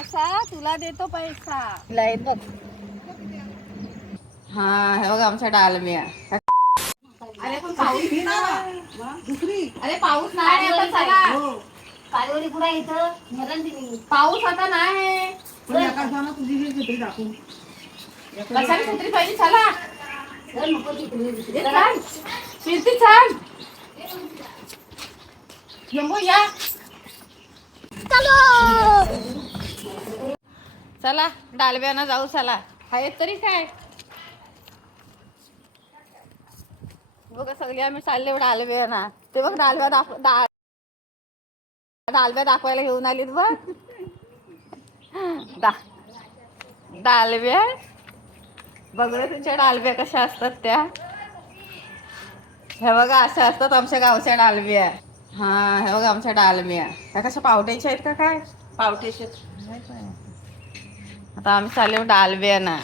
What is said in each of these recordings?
मावसा तुला देतो पैसा बघ. हा हे बघ आमच्या डालमिया. अरे पण पाऊस अरे पाऊस नाही आता चला. कालवडी पुढे इथं पाऊस आता नाही. कशाला छत्री पाहिजे चला. फिरती छान जम्बो या. चला डालब्याना जाऊ चला. आहेत तरी काय बघा सगळे आम्ही चालले डालब्याना. ते बघ डालब्या दाखवायला घेऊन आलीत बघ. डालब्या बघ तुमच्या डालब्या कशा असतात त्या. हे बघा अशा असतात आमच्या गावच्या डालब्या. हा हे बघा आमच्या डालमिया. ह्या कशा पावट्याच्या आहेत का काय. पावट्याच्या आता आम्ही चाललो डालब्याना.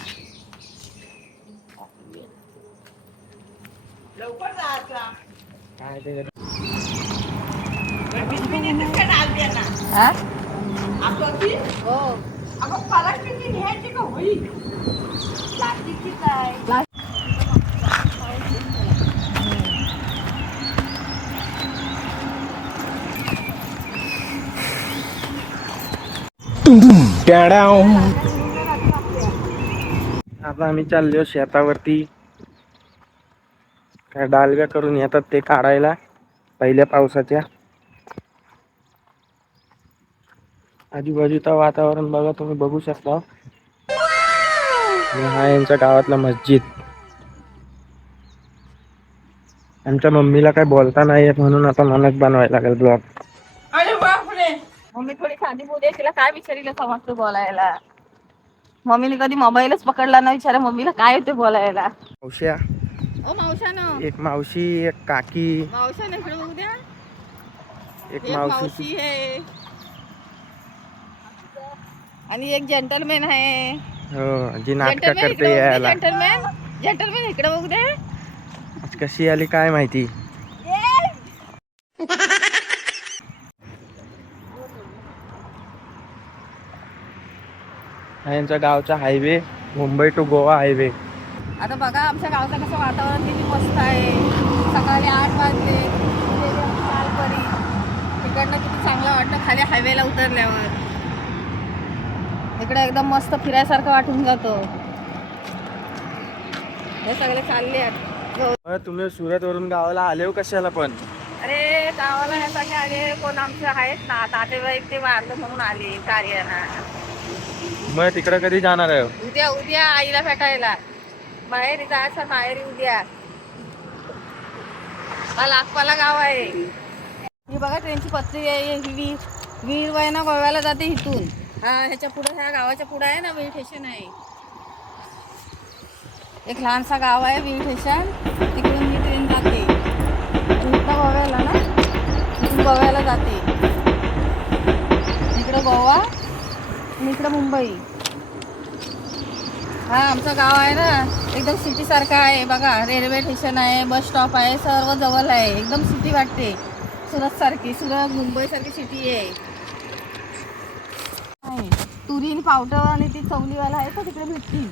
लवकर जायचा काय ते हा हो अगं प्लास्टिकची घ्यायची का होई. प्लास्टिकची काय आता आम्ही चाललो शेतावरती. काय डालव्या करून येतात ते काढायला पहिल्या पावसाच्या. आजूबाजूचं वातावरण बघा तुम्ही बघू शकता. हा यांच्या गावातला मस्जिद. आमच्या मम्मीला काय बोलता नाही येत म्हणून आता मलाच बनवायला लागेल ब्लॉग. अरे बापरे मम्मी थोडी साधी बोलते. तिला काय विचारिलं समजतं बोलायला. मम्मीने कधी मोबाईलच पकडला ना. विचारा मम्मीला काय होते बोलायला. मावश्या ओ मावशानं एक मावशी एक काकी. मावशानं इकडे बघू द्या. एक एक मावशी मावशी आहे आणि एक जेंटलमॅन आहे. हो जी नाटक करते यायला. जेंटलमॅन इकडे बघू दे. आज कशी आली काय माहिती. हा यांच्या गावचा highway. Mumbai to Goa highway. आता बघा आमच्या गावचं कसं वातावरण किती मस्त आहे. सकाळी 8 वाजले. लालपरी तिकडनं किती चांगलं वाटतं खाली हायवेला उतरल्यावर. इकडे एकदम मस्त फिरायसारखं वाटून जातो. हे सगळे चालले आहेत. तुम्ही सुरत वरून गावाला आले हो कशाला पण. अरे गावाला ह्यासाठी आले. कोण आमचे आहेत ना नातेवाईक ते वारलं म्हणून आले कार्याना. मग तिकडे कधी जाणार आहे. उद्या आईला भेटायला बाहेर जायचं. बाहेर उद्या हा लाखपाला गाव आहे. ही बघा ट्रेनची पत्ती आहे. ही वीर वयना गोव्याला जाते इथून. हा ह्याच्या पुढे ह्या गावाच्या पुढे आहे ना वीर स्टेशन आहे. एक लहानसा गाव आहे वीर स्टेशन. तिकडून ही ट्रेन जाते. इकडं गोव्याला ना इथून गोव्याला जाते. इकडं गोवा आणि इकडं मुंबई. हा आमचं गाव आहे ना एकदम सिटी सारखं आहे. बघा रेल्वे स्टेशन आहे. बस स्टॉप आहे. सर्व जवळ आहे. एकदम सिटी वाटते. सुरत सारखी. सुरत मुंबई सारखी सिटी आहे. तुरी आणि पावटं आणि ती चवलीवाला आहे तर तिकडे भेटतील.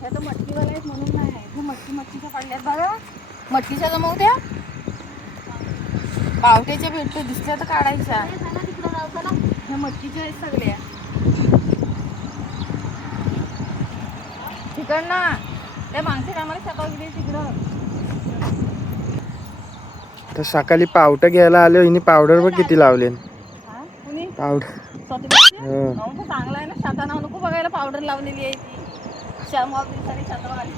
ह्या तर मटकीवाला आहेत म्हणून नाही आहे. मटकीच्या पडल्यात बघा. मटकीच्या जमवत्या पावट्याच्या भेटते. दिसल्या तर काढायच्या. ह्या मटकीच्या आहेत सगळ्या. तिकडनं त्या माणसे आम्हाला शेतावर गेले तिकडं. तर सकाळी पावटं घ्यायला आलो. हिने पावडर बघ किती लावले. पावडर चांगला आहे ना. शेता नाव नको बघायला पावडर लावलेली आहे ती. श्यामाव दिवसांनी शेतावर आली.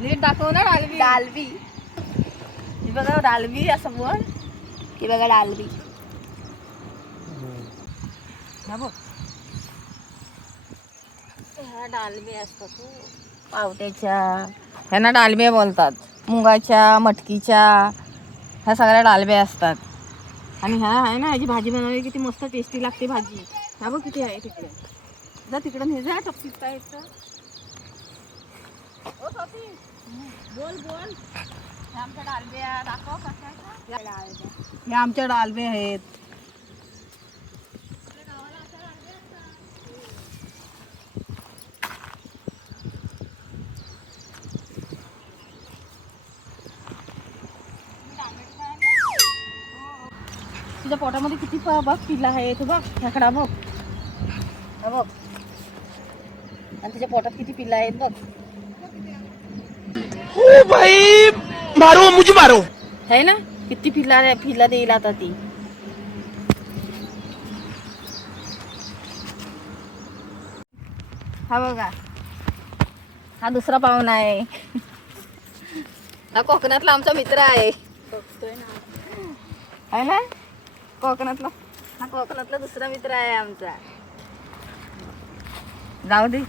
नीट दाखव ना डालवी. डालवी ही बघा डालवी असं बोल. ही बघा डालवी. ह्या डालमी असतात पावट्याच्या. ह्यांना डालम्या बोलतात. मुगाच्या मटकीच्या ह्या सगळ्या डालब्या असतात. आणि ह्या आहे ना ह्याची भाजी बनवली किती मस्त टेस्टी लागते भाजी. ह्या बघ किती आहे तिकडे. जा तिकडं हे जा टपकीत काय बोल बोल आमच्या डालब्या दाखव कशा हे आमच्या डालबे आहेत. तुझ्या पोटामध्ये किती बघ पिल्ला आहे. तू बघ खेकडा बघ, हा बघ. आणि तुझ्या पोटात किती पिल्ला आहेत बघ. ओ भाई मारो मुझे मारो. है ना किती पिल्ला देईल आता ती. हा बघा, हा दुसरा पाहुणा आहे. हा कोकणातला आमचा मित्र आहे. है ना कोकणातला, हा कोकणातला दुसरा मित्र आहे आमचा. जाऊ दे.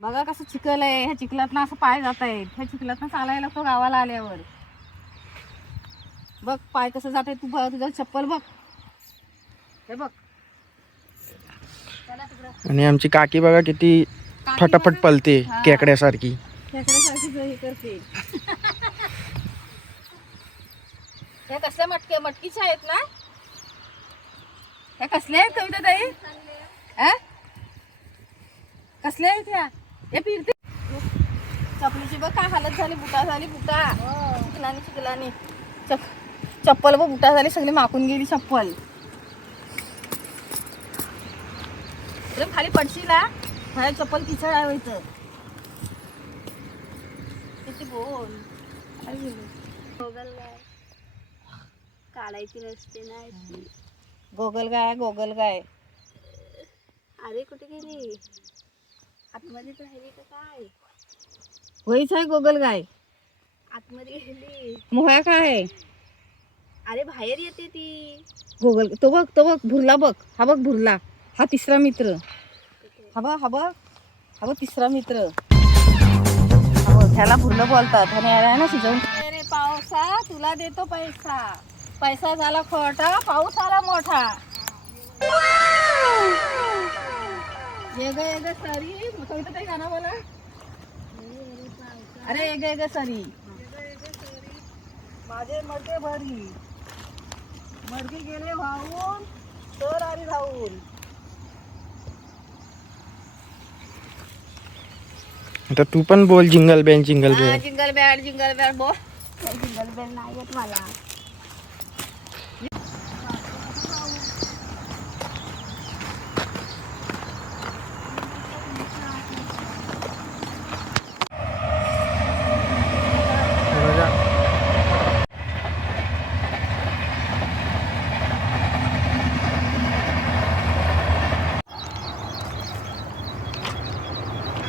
बघा कसं चिखल आहे. ह्या चिखलातनं असं पाय जात आहेत. ह्या चिखलातनं चालायला लागतो गावाला आल्यावर. बघ पाय कसं जात आहे. तू बघ, तुझं चप्पल बघ, हे बघ. आणि आमची काकी बघा किती फटाफट पलते हा. खेकड्यासारखी. खेकड्यासारखी हे करते. ह्या कसल्या मटकीच्या आहेत ना. ह्या कसल्या आहेत कविता ताई. कसल्या आहेत ह्या. हे फिरते. चपलीची बघ काय हालत झाली. बुटा झाली बुटा. चिखलानी चप्पल बघ बुटा झाली. सगळी माकून गेली चप्पल. खाली पडशील हा. माझ्या चप्पल किचड आहे इथं. किती बोल काढायची नसते ना. गोगल गाय गोगल गाय. अरे कुठे गेली. आतमध्ये राहिली का काय. वहीच आहे गोगल गाय. आतमध्ये गेली. मोहया काय आहे. अरे बाहेर येते ती. गोगल तो बघ भुरला बघ. हा बघ भुरला. हा तिसरा मित्र. हा बघ तिसरा मित्र. हा बघ ह्याला भुरलं बोलतात. आणि याला आहे ना शिजवून. अरे पावसा तुला देतो पैसा. पैसा झाला खोटा पाऊस आला मोठा. ये ग सरी. कविता ताई गाणं बोला. अरे ये ग सरी माझे मडके भरी. मडके गेले वाहून तर आली धावून. आता तू पण बोल jingle bell jingle bell. Jingle bad बोल. जिंगल बेल नाही येत मला.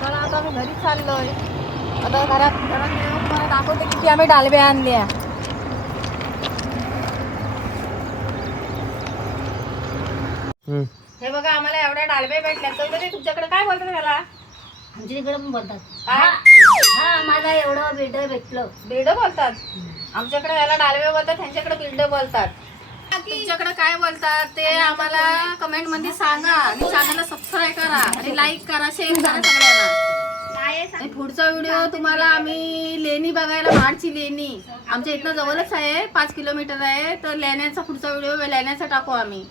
चला आता आम्ही घरी चाललोय. आता घरात येऊन मला दाखवते किती आम्ही डालब्या आणल्या. हे बघा आम्हाला एवढ्या डालब्या भेटल्या. तर तुमच्याकडे काय बोलतात त्याला. आमच्या तिकडे पण बोलतात. काय हा मला एवढं भेटलं. बिल्ड बोलतात. आमच्याकडे याला डालबे बोलतात. त्यांच्याकडे बिल्ड बोलतात. तुमच्याकडे काय बोलतात ते आम्हाला कमेंट मध्ये सांगा. आणि चॅनलला सबस्क्राईब करा आणि लाईक करा, शेअर करा सगळ्यांना. आणि पुढचा व्हिडिओ तुम्हाला आम्ही लेणी बघायला. महाडची लेणी आमच्या इथनं जवळच आहे. 5 किलोमीटर आहे. तर लेण्याचा पुढचा व्हिडिओ लेण्याचा टाकू आम्ही.